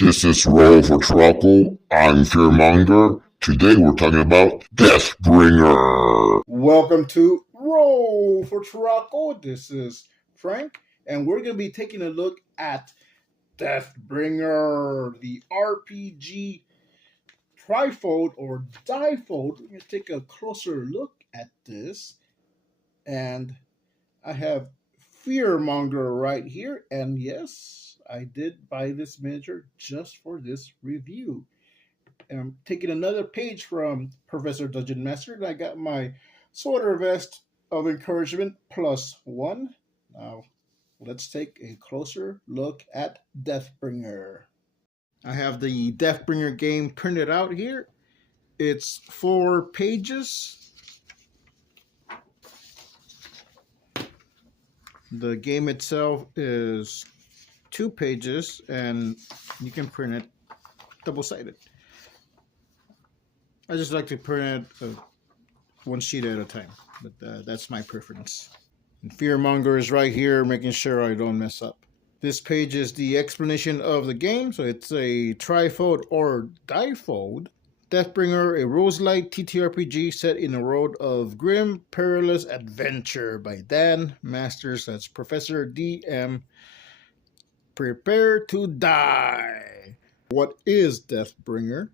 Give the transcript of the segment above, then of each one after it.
This is Roll for Turaco. I'm Fearmonger. Today we're talking about Deathbringer. Welcome to Roll for Turaco. This is Frank, and we're going to be taking a look at Deathbringer, the RPG trifold or difold. We're going to take a closer look at this, and I have Fearmonger right here, and yes, I did buy this miniature just for this review. And I'm taking another page from Professor Dungeon Master. I got my Sworder Vest of Encouragement +1. Now, let's take a closer look at Deathbringer. I have the Deathbringer game printed out here. It's 4 pages. The game itself is 2 pages, and you can print it double-sided. I just like to print it one sheet at a time, but that's my preference. And Fearmonger is right here, making sure I don't mess up. This page is the explanation of the game, so it's a trifold or difold. Deathbringer, a Roselight TTRPG set in a world of grim, perilous adventure by Dan Masters. That's Professor DM. Prepare to die. What is Deathbringer?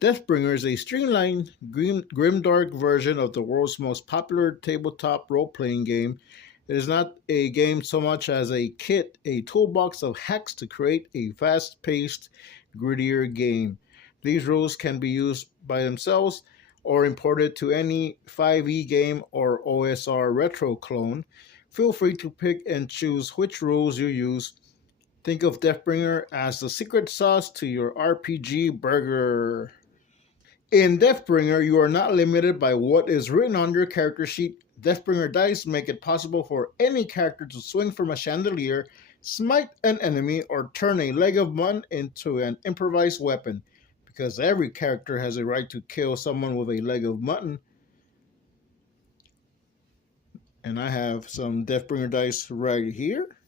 Deathbringer is a streamlined, grimdark version of the world's most popular tabletop role-playing game. It is not a game so much as a kit, a toolbox of hacks to create a fast-paced, grittier game. These rules can be used by themselves or imported to any 5e game or OSR retro clone. Feel free to pick and choose which rules you use. Think of Deathbringer as the secret sauce to your RPG burger. In Deathbringer, you are not limited by what is written on your character sheet. Deathbringer dice make it possible for any character to swing from a chandelier, smite an enemy, or turn a leg of mutton into an improvised weapon. Because every character has a right to kill someone with a leg of mutton. And I have some Deathbringer dice right here.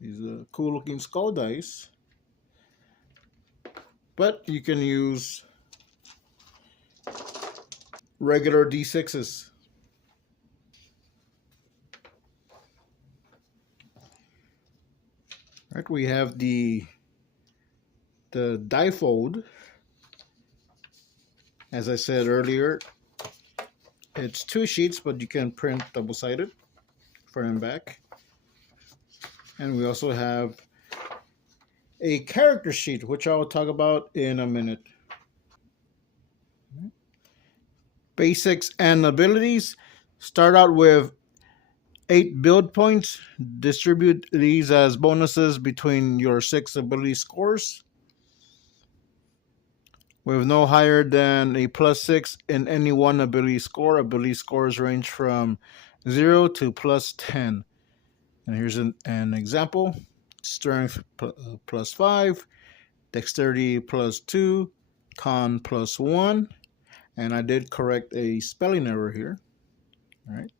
These are cool looking skull dice. But you can use regular D6s. Right, we have the difold. As I said earlier, it's 2 sheets, but you can print double-sided, front and back. And we also have a character sheet, which I will talk about in a minute. Basics and abilities. Start out with 8 build points. Distribute these as bonuses between your 6 ability scores, with no higher than a +6 in any one ability score. Ability scores range from 0 to +10. And here's an example. Strength +5, dexterity +2, con +1. And I did correct a spelling error here. All right.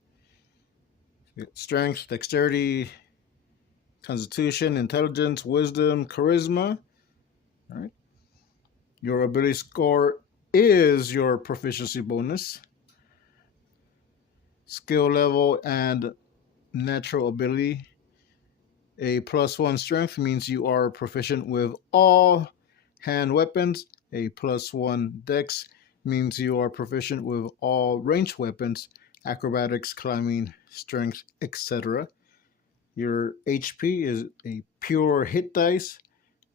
Strength, dexterity, constitution, intelligence, wisdom, charisma. All right. Your ability score is your proficiency bonus. Skill level and natural ability. A +1 strength means you are proficient with all hand weapons. A +1 dex means you are proficient with all ranged weapons, acrobatics, climbing, strength, etc. Your HP is a pure hit dice.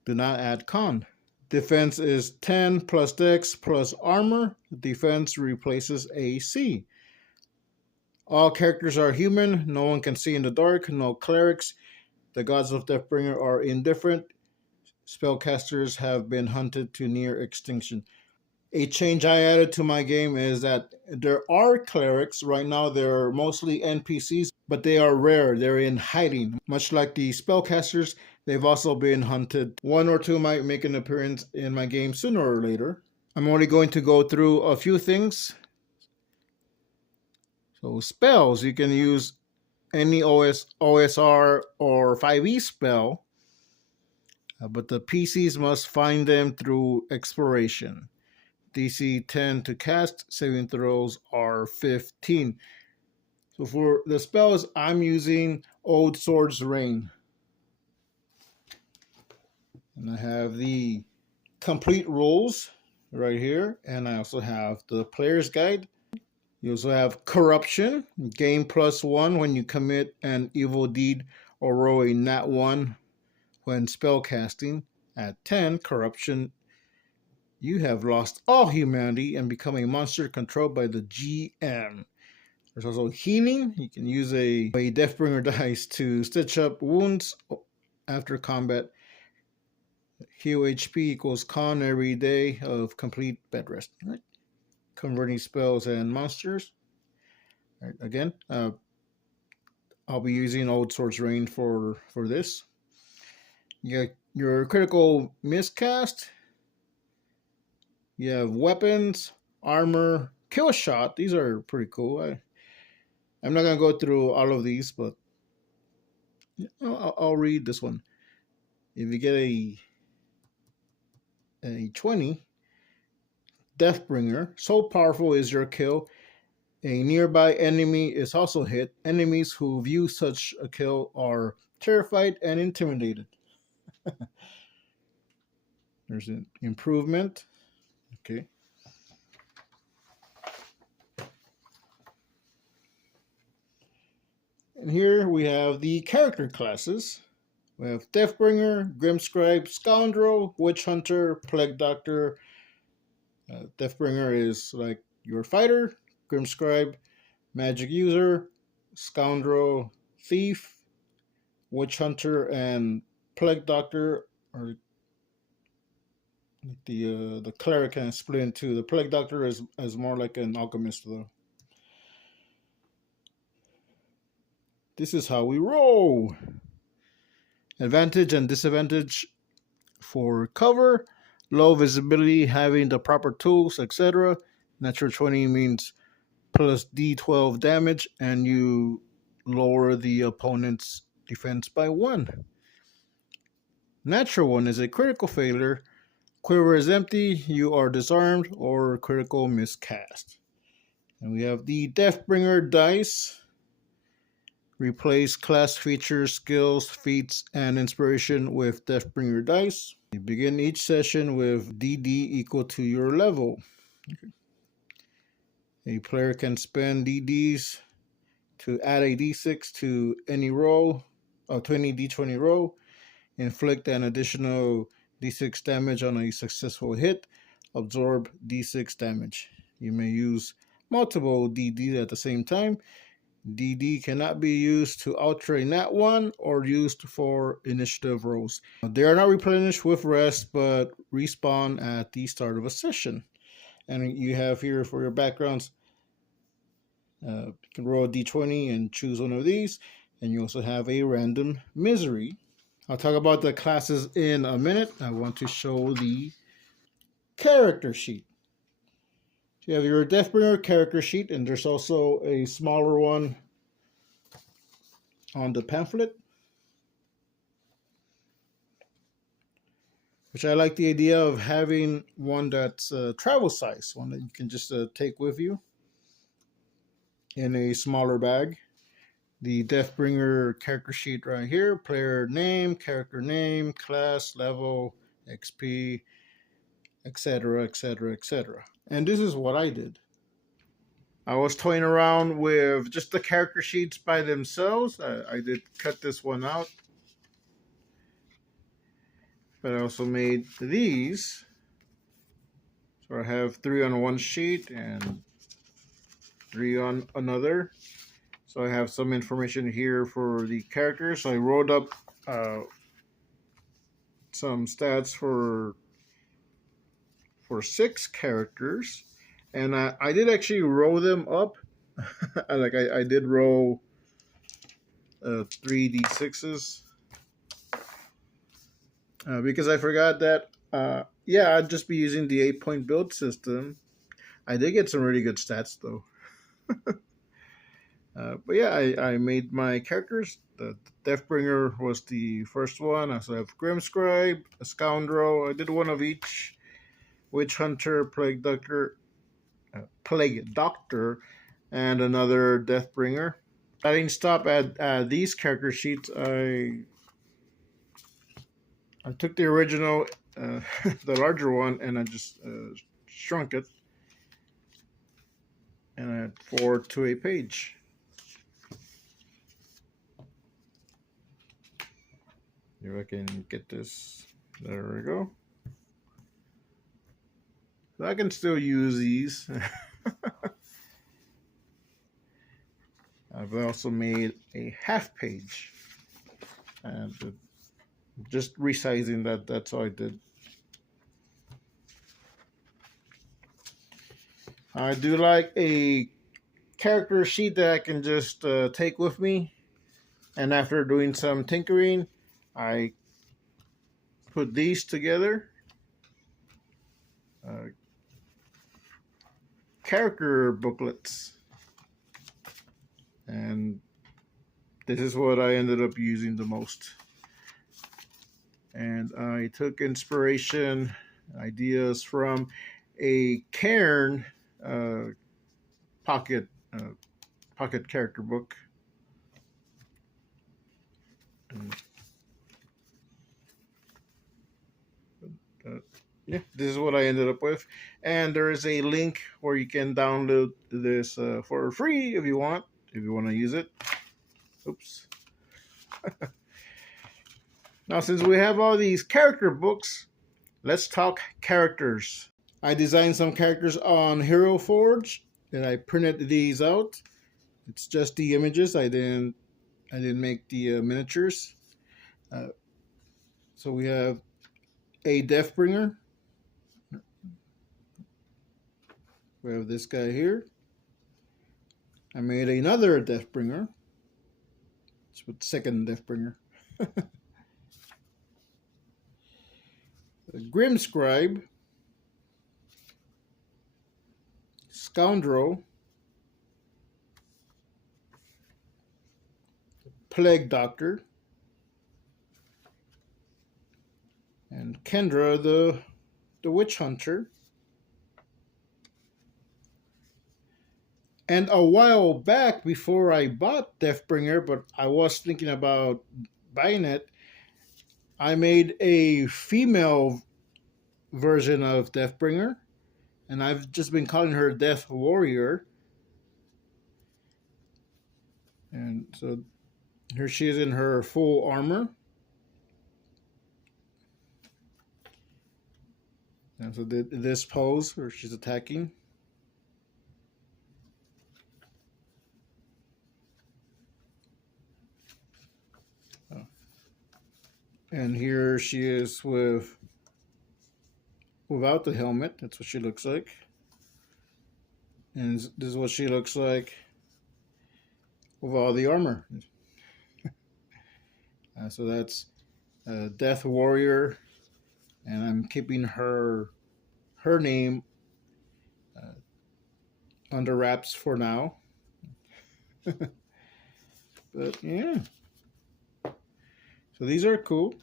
Do not add con. Defense is 10 plus dex plus armor. Defense replaces AC. All characters are human. No one can see in the dark. No clerics. The gods of Deathbringer are indifferent. Spellcasters have been hunted to near extinction. A change I added to my game is that there are clerics. Right now, they're mostly NPCs, but they are rare. They're in hiding. Much like the spellcasters, they've also been hunted. 1 or 2 might make an appearance in my game sooner or later. I'm only going to go through a few things. So spells, you can use any OSR or 5e spell. but the PCs must find them through exploration. DC 10 to cast, saving throws are 15. So for the spells, I'm using Old Sword's Reign. And I have the complete rules right here. And I also have the player's guide. You also have corruption, gain +1 when you commit an evil deed or roll a nat 1 when spell casting. At 10, corruption, you have lost all humanity and become a monster controlled by the GM. There's also healing. You can use a Deathbringer dice to stitch up wounds after combat. Heal HP equals con every day of complete bed rest. Right? Converting spells and monsters. Right, again, I'll be using Old Sword's Reign for this. You got your critical miscast. You have weapons, armor, kill shot. These are pretty cool. I'm not going to go through all of these, but I'll read this one. If you get a 20, Deathbringer, so powerful is your kill, a nearby enemy is also hit. Enemies who view such a kill are terrified and intimidated. There's an improvement. Okay. And here we have the character classes. We have Deathbringer, Grimscribe, Scoundrel, Witch Hunter, Plague Doctor. Deathbringer is like your fighter. Grimscribe, magic user. Scoundrel, thief. Witch Hunter and Plague Doctor are the cleric can split into. The Plague Doctor is more like an alchemist though. This is how we roll. Advantage and disadvantage for cover, low visibility, having the proper tools, etc. Natural 20 means plus D12 damage, and you lower the opponent's defense by 1. Natural 1 is a critical failure. Quiver is empty, you are disarmed, or critical miscast. And we have the Deathbringer dice. Replace class features, skills, feats, and inspiration with Deathbringer dice. You begin each session with DD equal to your level. Okay. A player can spend DDs to add a D6 to any roll, to any D20 roll, inflict an additional D6 damage on a successful hit, absorb D6 damage. You may use multiple DDs at the same time. DD cannot be used to alter a nat 1 or used for initiative rolls. They are not replenished with rest, but respawn at the start of a session. And you have here for your backgrounds, you can roll a d20 and choose one of these. And you also have a random misery. I'll talk about the classes in a minute. I want to show the character sheet. So you have your Deathbringer character sheet, and there's also a smaller one on the pamphlet, which I like the idea of having one that's travel size, one that you can just take with you in a smaller bag. The Deathbringer character sheet right here, player name, character name, class, level, XP, etc., etc., etc. And this is what I did. I was toying around with just the character sheets by themselves. I did cut this one out. But I also made these. So I have 3 on one sheet and 3 on another. So I have some information here for the characters. I wrote up some stats for 6 characters. And I did actually roll them up. I did roll 3d6s. Because I forgot that, I'd just be using the 8-point build system. I did get some really good stats, though. But yeah, I made my characters. The Deathbringer was the first one. I also have Grimscribe, a Scoundrel. I did one of each. Witch Hunter, Plague Doctor, and another Deathbringer. I didn't stop at these character sheets. I took the original, the larger one, and I just shrunk it, and I had 4 to a page. If I can get this, there we go. So I can still use these. I've also made a half page, and just resizing that. That's all I did. I do like a character sheet that I can just take with me, and after doing some tinkering, I put these together. Character booklets, and this is what I ended up using the most. And I took inspiration, ideas from a Cairn pocket character book. Yeah, this is what I ended up with. And there is a link where you can download this for free if you want to use it. Oops. Now, since we have all these character books, let's talk characters. I designed some characters on Hero Forge, and I printed these out. It's just the images. I didn't make the miniatures. So we have a Deathbringer. We have this guy here. I made another Deathbringer. It's the second Deathbringer. Grimscribe, Scoundrel, Plague Doctor, and Kendra the Witch Hunter. And a while back, before I bought Deathbringer, but I was thinking about buying it, I made a female version of Deathbringer, and I've just been calling her Death Warrior. And so here she is in her full armor. And so this pose where she's attacking. And here she is without the helmet. That's what she looks like. And this is what she looks like with all the armor. So that's Death Warrior, and I'm keeping her name under wraps for now. But yeah, so these are cool.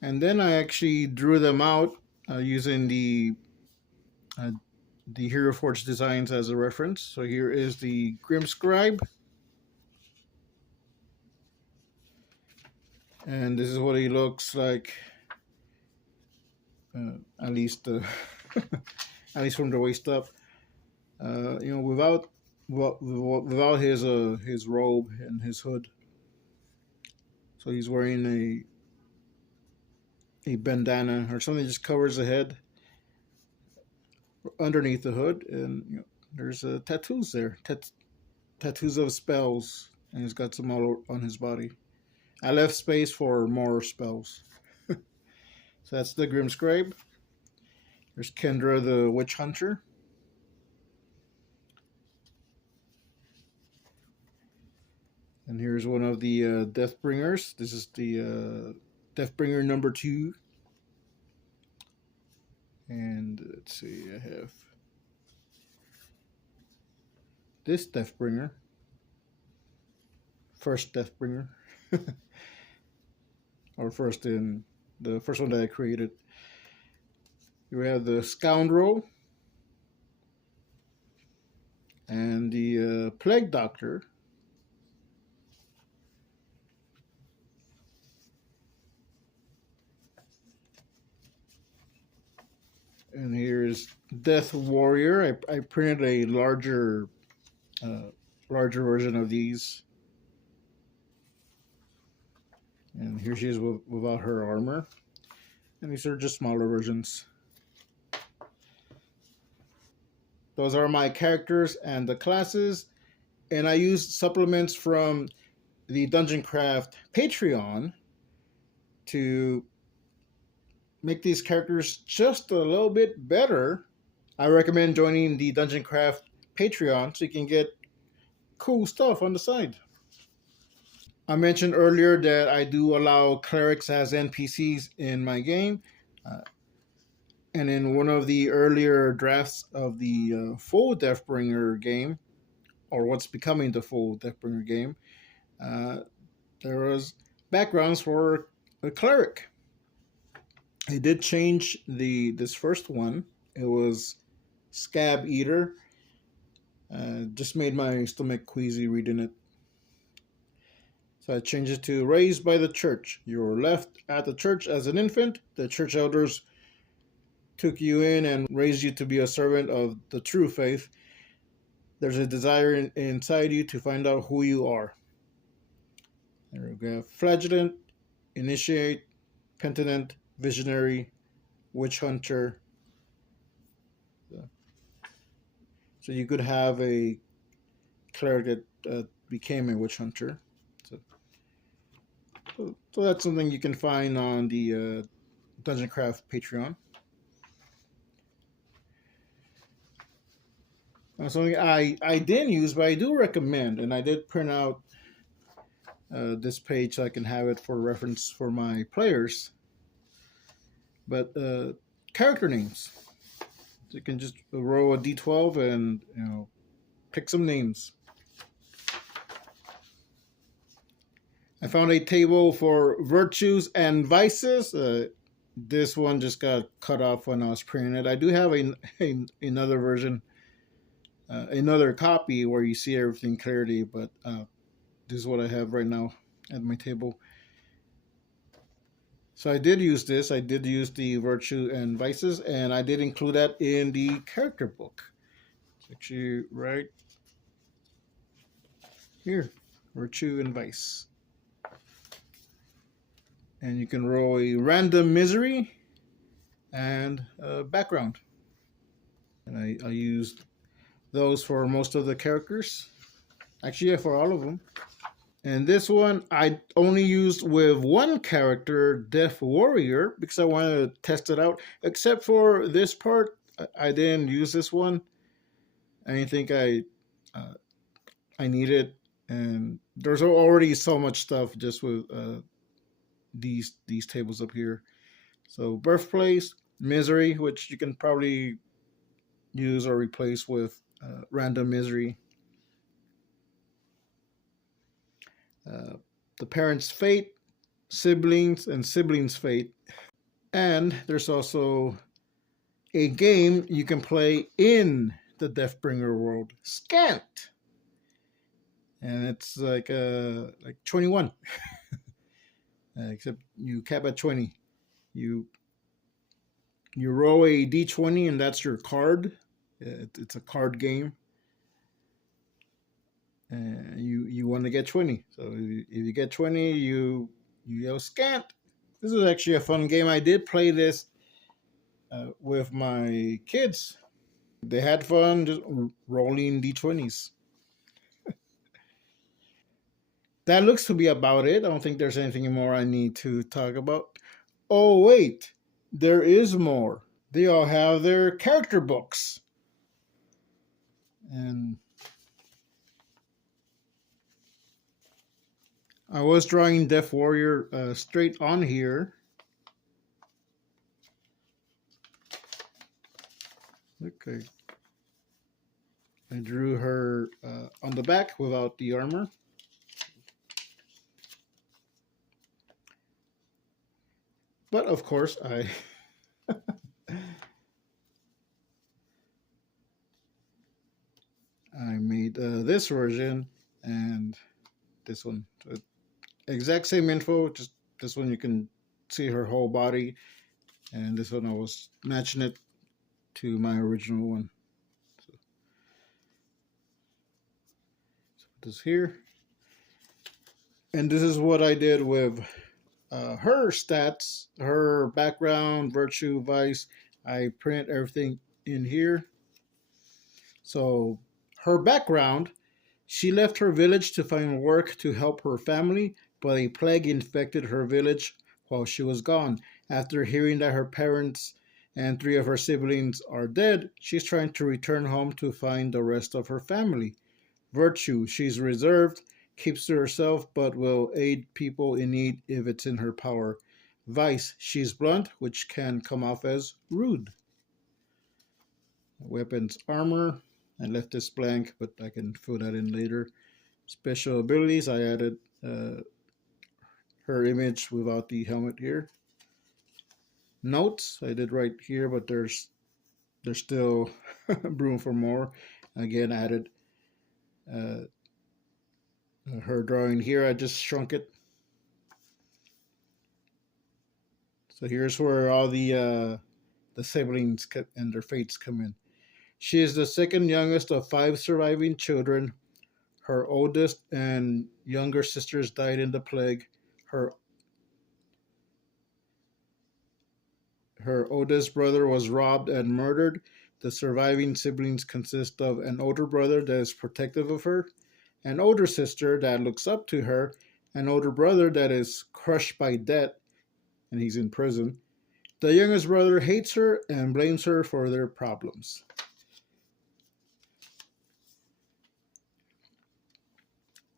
And then I actually drew them out using the Hero Forge designs as a reference. So here is the Grimscribe. And this is what he looks like, at least at least from the waist up. Without his robe and his hood. So he's wearing a bandana or something that just covers the head underneath the hood, and there's tattoos there, tattoos of spells, and he's got some all on his body. I left space for more spells. So that's the Grimscribe. There's Kendra the Witch Hunter. And here's one of the Deathbringers. This is the Deathbringer number 2. And let's see, I have this Deathbringer. first Deathbringer, or first in the first one that I created. We have the Scoundrel and the Plague Doctor. And here's Death Warrior. I printed a larger version of these. And here she is without her armor. And these are just smaller versions. Those are my characters and the classes. And I used supplements from the Dungeon Craft Patreon to make these characters just a little bit better. I recommend joining the Dungeon Craft Patreon so you can get cool stuff on the side. I mentioned earlier that I do allow clerics as NPCs in my game. And in one of the earlier drafts of the full Deathbringer game, or what's becoming the full Deathbringer game, there was backgrounds for a cleric. I did change this first one. It was Scab Eater. Just made my stomach queasy reading it. So I changed it to Raised by the Church. You were left at the church as an infant. The church elders took you in and raised you to be a servant of the true faith. There's a desire inside you to find out who you are. There we go. Flagellant, Initiate, Penitent, Visionary, Witch Hunter. So you could have a cleric that became a Witch Hunter. So that's something you can find on the Dungeon Craft Patreon. Something I didn't use, but I do recommend, and I did print out this page so I can have it for reference for my players. But character names. So you can just roll a d12 and pick some names. I found a table for virtues and vices. This one just got cut off when I was printing it. I do have another version, another copy where you see everything clearly, but this is what I have right now at my table. So I did use this. I did use the virtue and vices, and I did include that in the character book. It's actually right here, virtue and vice. And you can roll a random misery and background. And I used those for most of the characters. Actually, yeah, for all of them. And this one I only used with one character, Death Warrior, because I wanted to test it out. Except for this part, I didn't use this one. I didn't think I needed, and there's already so much stuff just with these tables up here. So birthplace, misery, which you can probably use or replace with random misery. The parents' fate, siblings, and siblings' fate. And there's also a game you can play in the Deathbringer world, Scant. And it's like 21. Except you cap at 20. You roll a d20 and that's your card. It's a card game. And you want to get 20. So if you get 20, you go Scant. This is actually a fun game. I did play this with my kids. They had fun just rolling d20s. That looks to be about it. I don't think there's anything more I need to talk about. Oh, wait. There is more. They all have their character books. And I was drawing Death Warrior straight on here. Okay. I drew her on the back without the armor. But of course, I made this version and this one. So exact same info, just this one you can see her whole body, and this one I was matching it to my original one. So put this here. And this is what I did with her stats, her background, virtue, vice. I printed everything in here. So her background, she left her village to find work to help her family, but a plague infected her village while she was gone. After hearing that her parents and 3 of her siblings are dead, she's trying to return home to find the rest of her family. Virtue, she's reserved, keeps to herself, but will aid people in need if it's in her power. Vice, she's blunt, which can come off as rude. Weapons, armor. I left this blank, but I can fill that in later. Special abilities, I added her image without the helmet here. Notes, I did right here, but there's still room for more. Again, added her drawing here. I just shrunk it. So here's where all the siblings and their fates come in. She is the second youngest of 5 surviving children. Her oldest and younger sisters died in the plague. Her oldest brother was robbed and murdered. The surviving siblings consist of an older brother that is protective of her, an older sister that looks up to her, an older brother that is crushed by debt and he's in prison. The youngest brother hates her and blames her for their problems.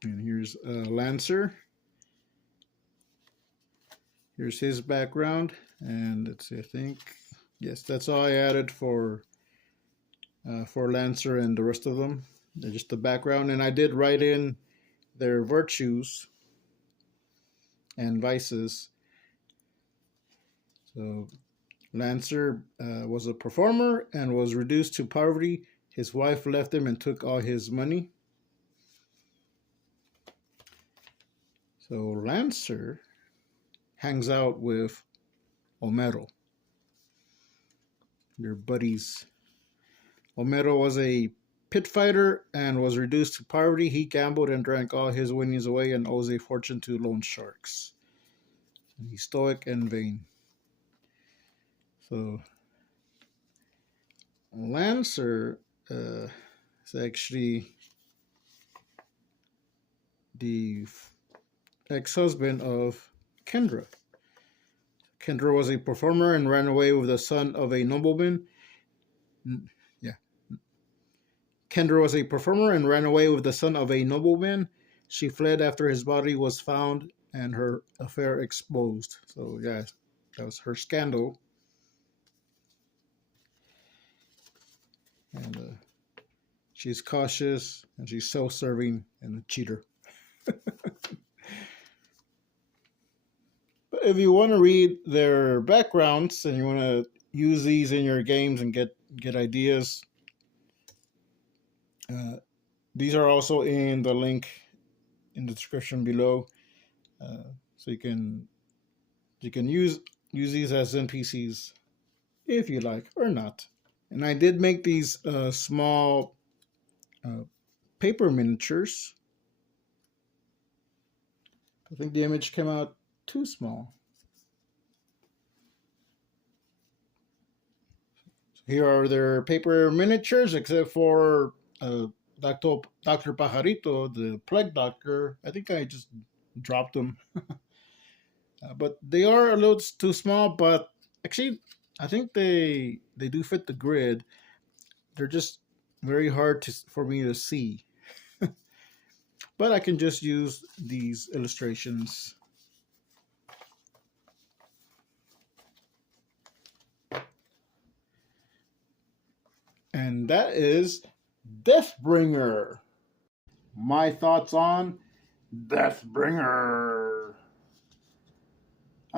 And here's Lancer. Here's his background. And let's see, I think, yes, that's all I added for Lancer and the rest of them. They're just the background. And I did write in their virtues and vices. So Lancer was a performer and was reduced to poverty. His wife left him and took all his money. So Lancer hangs out with Homero. They're buddies. Homero was a pit fighter and was reduced to poverty. He gambled and drank all his winnings away and owes a fortune to loan sharks. He's stoic and vain. So Lancer is actually the ex-husband of Kendra. Kendra was a performer and ran away with the son of a nobleman. Kendra was a performer and ran away with the son of a nobleman. She fled after his body was found and her affair exposed. So yeah, that was her scandal. And she's cautious and she's self-serving and a cheater. But if you want to read their backgrounds and you want to use these in your games and get ideas, these are also in the link in the description below, so you can use these as NPCs if you like or not. And I did make these small paper miniatures. I think the image came out too small. Here are their paper miniatures, except for Dr. Pajarito, the plague doctor. I think I just dropped them. But they are a little too small, but actually I think they do fit the grid. They're just very hard for me to see. But I can just use these illustrations. And that is Deathbringer. My thoughts on Deathbringer.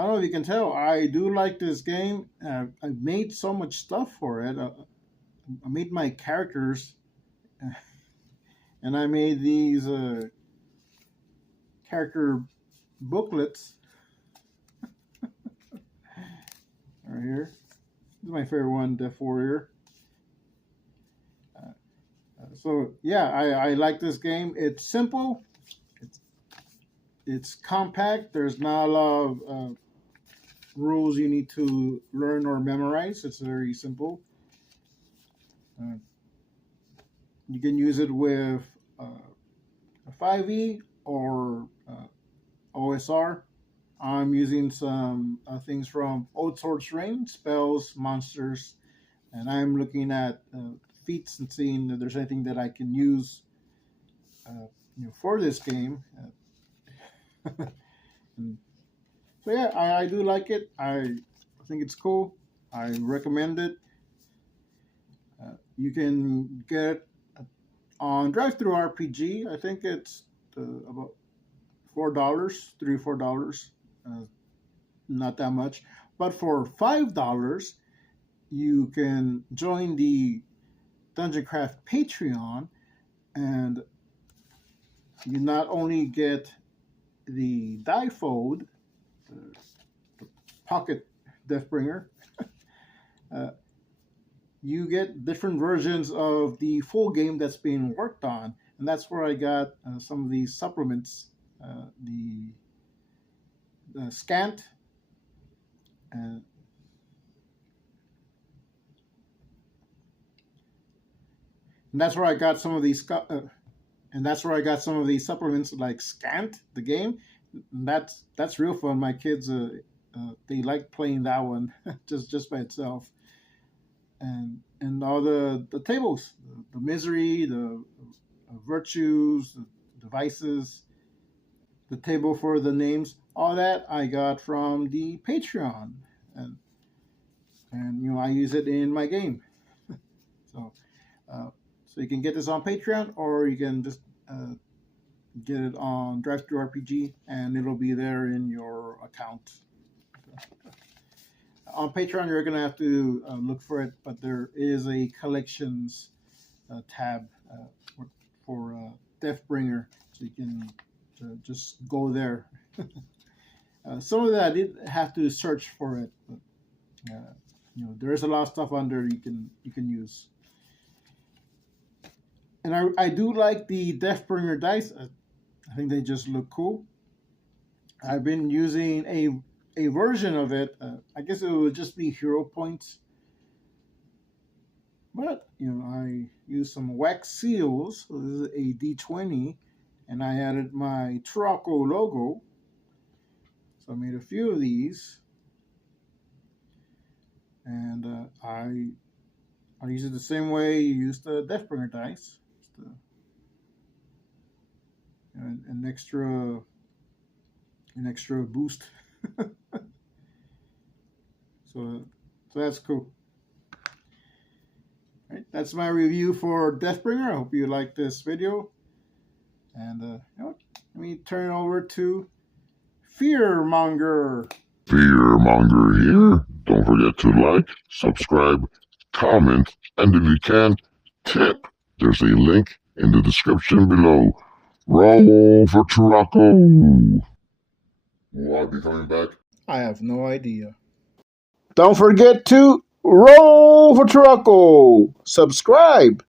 don't know if you can tell, I do like this game. I've made so much stuff for it. I made my characters, and I made these character booklets right here. This is my favorite one, Death Warrior. So yeah, I like this game. It's simple. It's compact. There's not a lot of rules you need to learn or memorize. It's very simple. You can use it with a 5e or OSR. I'm using some things from Old Swords Rain, spells, monsters, and I'm looking at feats and seeing if there's anything that I can use for this game. So yeah, I do like it. I think it's cool. I recommend it. You can get it on DriveThruRPG. I think it's about $4, $3 or $4. Not that much. But for $5, you can join the Dungeon Craft Patreon, and you not only get the difold, the pocket Deathbringer, you get different versions of the full game that's being worked on, and that's where I got some of these supplements, the Scant, and that's where I got some of these. And that's where I got some of these supplements like Scant, the game. That's real fun. My kids, they like playing that one just by itself. And all the tables, the misery, the virtues, the vices, the table for the names, all that I got from the Patreon, and I use it in my game. So you can get this on Patreon, or you can just get it on DriveThruRPG, and it'll be there in your account. On Patreon, you're going to have to look for it, but there is a collections tab for Deathbringer, so you can just go there. Some of that I did have to search for it, but there is a lot of stuff under you can use. And I do like the Deathbringer dice. I think they just look cool. I've been using a version of it. I guess it would just be hero points. But, I used some wax seals. So this is a D20. And I added my Turaco logo. So I made a few of these. And I use it the same way you use the Deathbringer dice. An extra boost. so that's cool. All right, that's my review for Deathbringer. I hope you liked this video. And let me turn it over to Fearmonger. Fearmonger here. Don't forget to like, subscribe, comment, and if you can, tip. There's a link in the description below. Roll for Turaco. Will I be coming back? I have no idea. Don't forget to roll for Turaco. Subscribe.